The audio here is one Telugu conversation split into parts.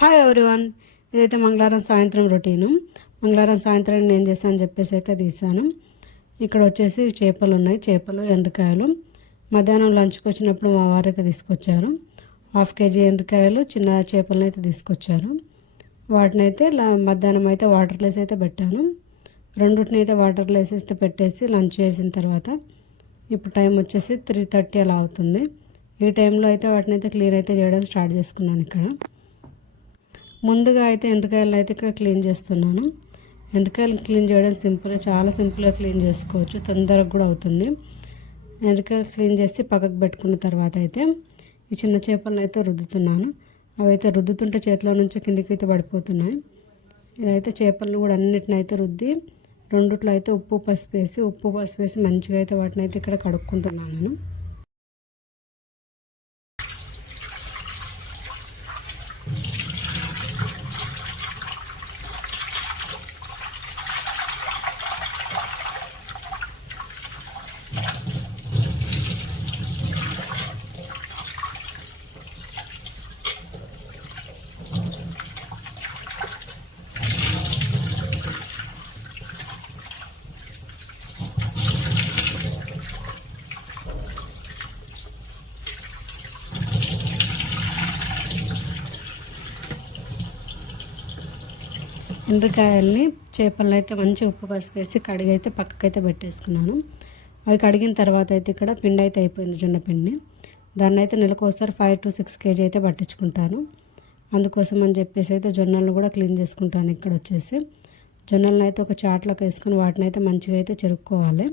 హాయ్ ఎవరివన్ ఇదైతే మంగళవారం సాయంత్రం రొటీను. మంగళవారం సాయంత్రం నేను చేస్తాను అని చెప్పేసి అయితే తీసాను ఇక్కడ వచ్చేసి చేపలు ఉన్నాయి. చేపలు ఎండ్రకాయలు. మధ్యాహ్నం లంచ్కి వచ్చినప్పుడు మా వారైతే తీసుకొచ్చారు. హాఫ్ కేజీ ఎండ్రకాయలు చిన్న చేపలను అయితే తీసుకొచ్చారు. వాటిని అయితే మధ్యాహ్నం అయితే వాటర్లో వేసి అయితే పెట్టాను. రెండుటిని అయితే వాటర్లో వేసేస్తే పెట్టేసి లంచ్ చేసిన తర్వాత ఇప్పుడు టైం వచ్చేసి త్రీ థర్టీ అలా అవుతుంది. ఈ టైంలో అయితే వాటిని అయితే క్లీన్ అయితే చేయడం స్టార్ట్ చేసుకున్నాను ఇక్కడ. ముందుగా అయితే ఎండ్రకాయలు అయితే ఇక్కడ క్లీన్ చేస్తున్నాను. ఎండ్రకాయలు క్లీన్ చేయడం సింపుల్ చాలా సింపుల్గా క్లీన్ చేసుకోవచ్చు. తొందరగా కూడా అవుతుంది. ఎండ్రకాయలు క్లీన్ చేసి పక్కకు పెట్టుకున్న తర్వాత అయితే ఈ చిన్న చేపలను అయితే రుద్దుతున్నాను. అవి అయితే రుద్దుతుంటే చేతిలో నుంచి కిందికి అయితే పడిపోతున్నాయి. ఇదైతే చేపలను కూడా అన్నిటిని అయితే రుద్ది రెండిట్లో అయితే ఉప్పు పసుపు వేసి ఉప్పు పసుపు వేసి మంచిగా అయితే వాటిని అయితే ఇక్కడ కడుక్కుంటున్నాను నేను. ఎండ్రకాయల్ని చేపలను అయితే మంచి ఉప్పు పసుపు వేసి కడిగి అయితే పక్కకైతే పెట్టేసుకున్నాను. అవి కడిగిన తర్వాత అయితే ఇక్కడ పిండి అయితే అయిపోయింది జొన్న పిండి. దాన్ని అయితే నెలకోసారి ఫైవ్ టు సిక్స్ కేజీ అయితే పట్టించుకుంటాను. అందుకోసం అని చెప్పేసి అయితే జొన్నలను కూడా క్లీన్ చేసుకుంటాను ఇక్కడ వచ్చేసి జొన్నలను అయితే ఒక చాట్లోకి వేసుకొని వాటిని అయితే మంచిగా అయితే చెరుక్కోవాలి.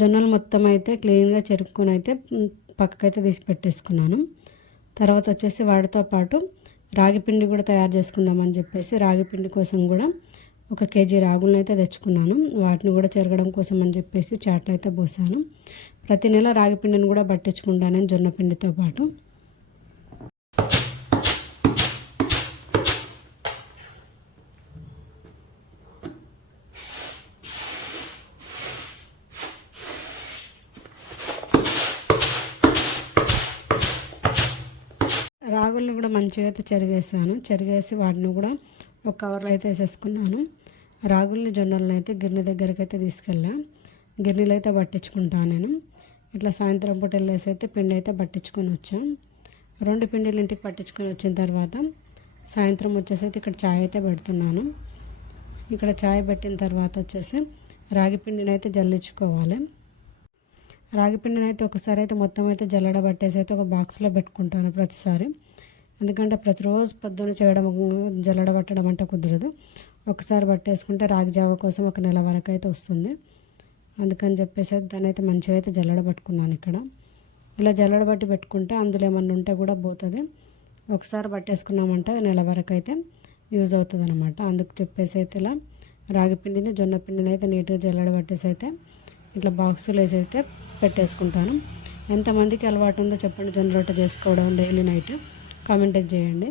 జొన్నలు మొత్తం అయితే క్లీన్గా చెరుపుకొని అయితే పక్కకైతే తీసి పెట్టేసుకున్నాను. తర్వాత వచ్చేసి వాటితో పాటు రాగి పిండి కూడా తయారు చేసుకుందామని చెప్పేసి రాగి పిండి కోసం కూడా ఒక కేజీ రాగులను అయితే తెచ్చుకున్నాను. వాటిని కూడా చెరగడం కోసం అని చెప్పేసి చాట్లు అయితే పోసాను. ప్రతి నెల రాగి పిండిని కూడా పట్టించుకుంటాను జొన్న పిండితో పాటు రాగులను కూడా మంచిగా అయితే చెరిగేసాను. చెరిగేసి వాటిని కూడా ఒక కవర్లో అయితే వేసేసుకున్నాను. రాగుల్ని జొన్నలను అయితే గిన్నె దగ్గరికి అయితే తీసుకెళ్ళా. గిన్నెలు అయితే పట్టించుకుంటాను నేను. ఇట్లా సాయంత్రం పూట వెళ్ళేసి అయితే పిండి అయితే పట్టించుకొని వచ్చాం. రెండు పిండిలు ఇంటికి పట్టించుకొని వచ్చిన తర్వాత సాయంత్రం వచ్చేసి అయితే ఇక్కడ చాయ్ అయితే పెడుతున్నాను. ఇక్కడ చాయ్ పెట్టిన తర్వాత వచ్చేసి రాగి పిండిని అయితే జల్లించుకోవాలి. రాగి పిండిని అయితే ఒకసారి అయితే మొత్తం అయితే జల్లడ పట్టేసి అయితే ఒక బాక్స్లో పెట్టుకుంటాను ప్రతిసారి. ఎందుకంటే ప్రతిరోజు పొద్దున చేయడం జల్లడ పట్టడం అంటే కుదరదు. ఒకసారి పట్టేసుకుంటే రాగి జావ కోసం ఒక నెల వరకు అయితే వస్తుంది. అందుకని చెప్పేసి అయితే దాన్ని అయితే మంచిగా అయితే జల్లడ పట్టుకున్నాను ఇక్కడ. ఇలా జల్లడ పట్టి పెట్టుకుంటే అందులో ఏమన్నా ఉంటే కూడా పోతుంది. ఒకసారి పట్టేసుకున్నామంటే నెల వరకు అయితే యూజ్ అవుతుంది అనమాట అందుకు చెప్పేసి అయితే ఇలా రాగి పిండిని జొన్న పిండిని అయితే నీట్గా జల్లడ పట్టేసి అయితే ఇట్లా బాక్సులు వేసి అయితే పెట్టేసుకుంటాను. ఎంతమందికి అలవాటు ఉందో చెప్పండి. జొన్న రొట్టె చేసుకోవడం డైలీ నైట్. కామెంట్ చేయండి.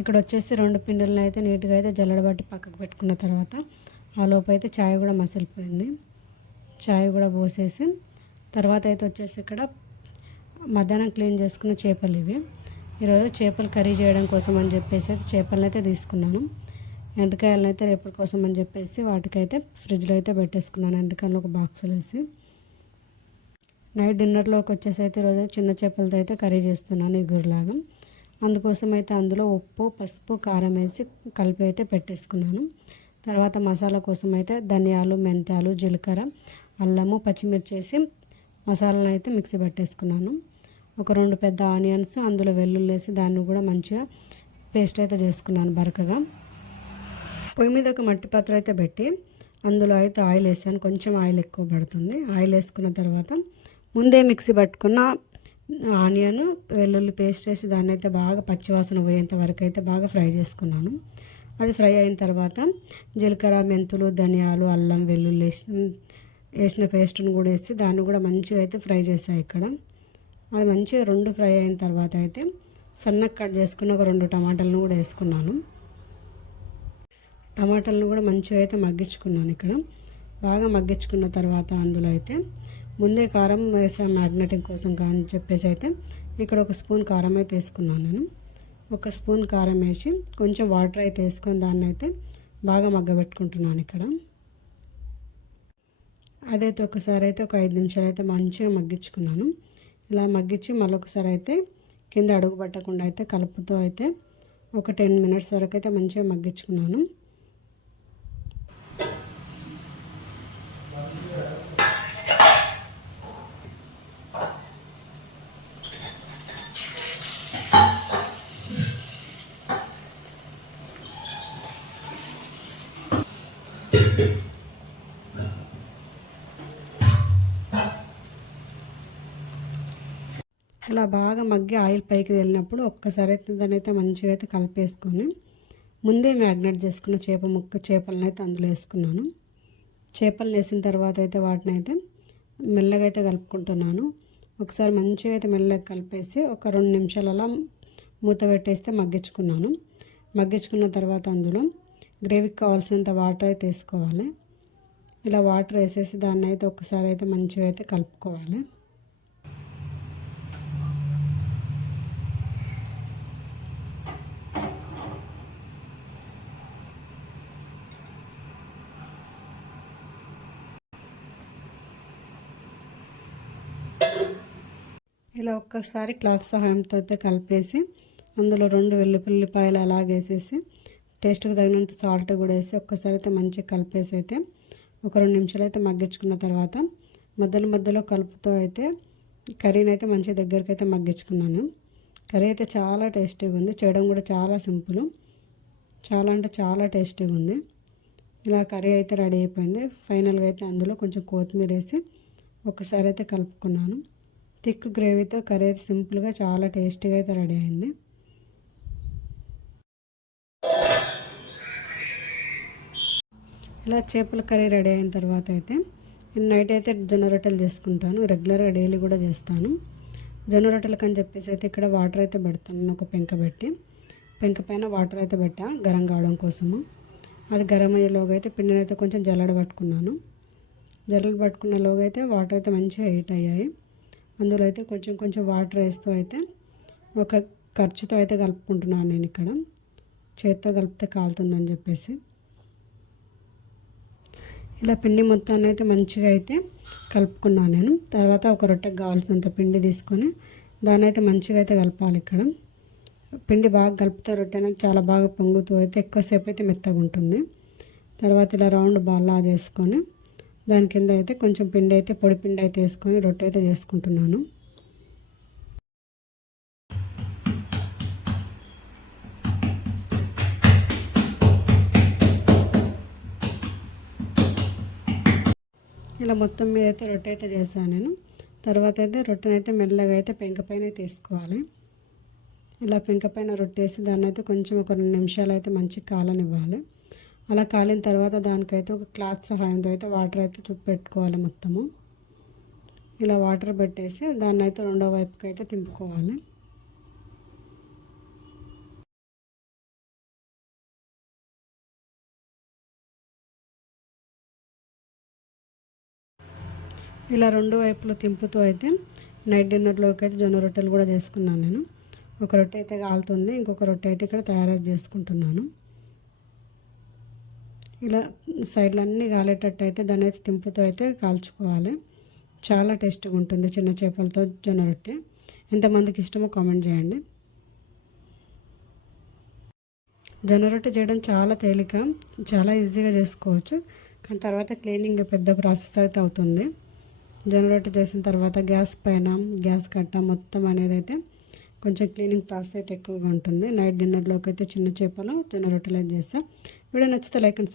ఇక్కడ వచ్చేసి రెండు పిండిలను అయితే నీట్గా అయితే జల్లడబట్టి పక్కకు పెట్టుకున్న తర్వాత ఆ లోపు అయితే చాయ్ కూడా మసిలిపోయింది. చాయ్ కూడా పోసేసి తర్వాత అయితే వచ్చేసి ఇక్కడ మధ్యాహ్నం క్లీన్ చేసుకున్న చేపలు ఇవి. ఈరోజు చేపలు కర్రీ చేయడం కోసం అని చెప్పేసి అయితే చేపలను అయితే తీసుకున్నాను. ఎండకాయలను అయితే రేపటి కోసం అని చెప్పేసి వాటికైతే ఫ్రిడ్జ్లో అయితే పెట్టేసుకున్నాను. ఎండకాయలు ఒక బాక్సులు వేసి. నైట్ డిన్నర్లోకి వచ్చేసి అయితే ఈరోజు చిన్న చేపలతో అయితే కర్రీ చేస్తున్నాను ఇగురులాగా అందుకోసం అయితే అందులో ఉప్పు పసుపు కారం వేసి కలిపి అయితే పెట్టేసుకున్నాను. తర్వాత మసాలా కోసం అయితే ధనియాలు మెంతాలు జీలకర్ర అల్లము పచ్చిమిర్చి వేసి మసాలాను అయితే మిక్సీ పట్టేసుకున్నాను. ఒక రెండు పెద్ద ఆనియన్స్ అందులో వెల్లుల్లి వేసి దాన్ని కూడా మంచిగా పేస్ట్ అయితే చేసుకున్నాను బరకగా. పొయ్యి మీద ఒక మట్టి పాత్ర అయితే పెట్టి అందులో అయితే ఆయిల్ వేసాను. కొంచెం ఆయిల్ ఎక్కువ పడుతుంది. ఆయిల్ వేసుకున్న తర్వాత ముందే మిక్సీ పట్టుకున్న ఆనియన్ వెల్లుల్లి పేస్ట్ వేసి దాన్ని అయితే బాగా పచ్చివాసన పోయేంత వరకు అయితే బాగా ఫ్రై చేసుకున్నాను. అది ఫ్రై అయిన తర్వాత జీలకర్ర మెంతులు ధనియాలు అల్లం వెల్లుల్లి వేసి వేసిన పేస్ట్ని కూడా వేసి దాన్ని కూడా మంచిగా అయితే ఫ్రై చేసాయి ఇక్కడ. అది మంచిగా రెండు ఫ్రై అయిన తర్వాత అయితే సన్నగా కట్ చేసుకున్న ఒక రెండు టమాటాలను కూడా వేసుకున్నాను. టమాటాలను కూడా మంచిగా అయితే మగ్గించుకున్నాను ఇక్కడ. బాగా మగ్గించుకున్న తర్వాత అందులో అయితే ముందే కారం వేసాం మ్యాగ్నెటింగ్ కోసం కానీ చెప్పేసి అయితే ఇక్కడ ఒక స్పూన్ కారం అయితే వేసుకున్నాను నేను. ఒక స్పూన్ కారం వేసి కొంచెం వాటర్ అయితే వేసుకొని దాన్ని అయితే బాగా మగ్గబెట్టుకుంటున్నాను ఇక్కడ. అదైతే ఒకసారి అయితే ఒక ఐదు నిమిషాలు అయితే మంచిగా మగ్గించుకున్నాను. ఇలా మగ్గించి మళ్ళొకసారి అయితే కింద అడుగు పట్టకుండా అయితే కలుపుతో అయితే ఒక టెన్ మినిట్స్ వరకు అయితే మంచిగా మగ్గించుకున్నాను. ఇలా బాగా మగ్గి ఆయిల్ పైకి వెళ్ళినప్పుడు ఒక్కసారి అయితే దాని అయితే మంచిగా అయితే కలిపేసుకొని ముందే మ్యాగ్నెట్ చేసుకున్న చేప ముక్క చేపలను అయితే అందులో వేసుకున్నాను. చేపలు వేసిన తర్వాత అయితే వాటిని అయితే మెల్లగా అయితే కలుపుకుంటున్నాను. ఒకసారి మంచిగా అయితే మెల్లగా కలిపేసి ఒక రెండు నిమిషాలు అలా మూత పెట్టేస్తే మగ్గించుకున్నాను. మగ్గించుకున్న తర్వాత అందులో గ్రేవీకి కావాల్సినంత వాటర్ అయితే వేసుకోవాలి. ఇలా వాటర్ వేసేసి దాన్ని అయితే ఒకసారి అయితే మంచిగా అయితే కలుపుకోవాలి. ఇలా ఒక్కసారి క్లాత్ సహాయంతో అయితే కలిపేసి అందులో రెండు వెల్లుల్లిపాయలు అలాగేసేసి టేస్ట్కి తగినంత సాల్ట్ కూడా వేసి ఒక్కసారి అయితే మంచిగా కలిపేసి అయితే ఒక రెండు నిమిషాలు అయితే మగ్గించుకున్న తర్వాత మధ్యలో మధ్యలో కలుపుతో అయితే కర్రీని అయితే మంచి దగ్గరికి అయితే మగ్గించుకున్నాను. కర్రీ అయితే చాలా టేస్టీగా ఉంది. చేయడం కూడా చాలా సింపుల్. చాలా అంటే చాలా టేస్టీగా ఉంది. ఇలా కర్రీ అయితే రెడీ అయిపోయింది. ఫైనల్గా అయితే అందులో కొంచెం కొత్తిమీర వేసి ఒకసారి అయితే కలుపుకున్నాను. థిక్ గ్రేవీతో కర్రీ అయితే సింపుల్గా చాలా టేస్టీగా అయితే రెడీ అయింది. ఇలా చేపల కర్రీ రెడీ అయిన తర్వాత అయితే నేను నైట్ అయితే జొన్న రొట్టెలు చేసుకుంటాను. రెగ్యులర్గా డైలీ కూడా చేస్తాను. జొన్న రొట్టెలకు అని చెప్పేసి అయితే ఇక్కడ వాటర్ అయితే పెడతాను. ఒక పెంక పెట్టి పెంక పైన వాటర్ అయితే పెట్టా గరం కావడం కోసము. అది గరం అయ్యేలోగా అయితే పిండిని అయితే కొంచెం జల్లడ పట్టుకున్నాను. జల్లడ పట్టుకున్న లోగా అయితే వాటర్ అయితే మంచిగా హీట్ అయ్యాయి. అందులో అయితే కొంచెం కొంచెం వాటర్ వేస్తూ అయితే ఒక ఖర్చుతో అయితే కలుపుకుంటున్నాను నేను ఇక్కడ. చేత్తో కలిపితే కాలుతుందని చెప్పేసి. ఇలా పిండి మొత్తాన్ని అయితే మంచిగా అయితే కలుపుకున్నాను నేను. తర్వాత ఒక రొట్టెకి కావాల్సినంత పిండి తీసుకొని దాన్ని అయితే మంచిగా అయితే కలపాలి ఇక్కడ. పిండి బాగా కలిపితే రొట్టె అనేది చాలా బాగా పొంగుతూ అయితే ఎక్కువసేపు అయితే మెత్తగా ఉంటుంది. తర్వాత ఇలా రౌండ్ బాల్లా చేసుకొని దాని కింద అయితే కొంచెం పిండి అయితే పొడి పిండి అయితే వేసుకొని రొట్టె అయితే చేసుకుంటున్నాను. ఇలా మొత్తం మీద అయితే రొట్టె అయితే చేశాను నేను. తర్వాత అయితే రొట్టెని అయితే మెల్లగా అయితే పెంక పైన తీసుకోవాలి ఇలా పెంక పైన రొట్టేసి దాన్ని అయితే కొంచెం ఒక రెండు నిమిషాలు అయితే మంచి కాలనివ్వాలి. అలా కాలిన తర్వాత దానికైతే ఒక క్లాత్ సహాయంతో అయితే వాటర్ అయితే చుట్టూ పెట్టుకోవాలి మొత్తము. ఇలా వాటర్ పెట్టేసి దాన్ని అయితే రెండో వైపుకి అయితే తింపుకోవాలి. ఇలా రెండు వైపులు తింపుతూ అయితే నైట్ డిన్నర్లోకి అయితే జొన్న రొట్టెలు కూడా చేసుకున్నాను నేను. ఒక రొట్టె అయితే కాలుతుంది ఇంకొక రొట్టె అయితే ఇక్కడ తయారు చేసుకుంటున్నాను. ఇలా సైడ్లు అన్నీ కాలేటట్టు అయితే దాన్ని అయితే తింపుతో అయితే కాల్చుకోవాలి. చాలా టేస్ట్గా ఉంటుంది చిన్న చేపలతో జొన్న రొట్టె. ఎంతమందికి ఇష్టమో కామెంట్ చేయండి. జొన్న రొట్టె చేయడం చాలా తేలిక చాలా ఈజీగా చేసుకోవచ్చు. కానీ తర్వాత క్లీనింగ్ పెద్ద ప్రాసెస్ అయితే అవుతుంది. జొన్న రొట్టె చేసిన తర్వాత గ్యాస్ పైన గ్యాస్ కట్ట మొత్తం అనేది అయితే కొంచెం క్లీనింగ్ ప్రాసెస్ అయితే ఎక్కువగా ఉంటుంది. నైట్ డిన్నర్లోకి అయితే చిన్న చేపలు జొన్న రొట్టెలు చేస్తాం. వీడియో నచ్చితే లైక్ అండ్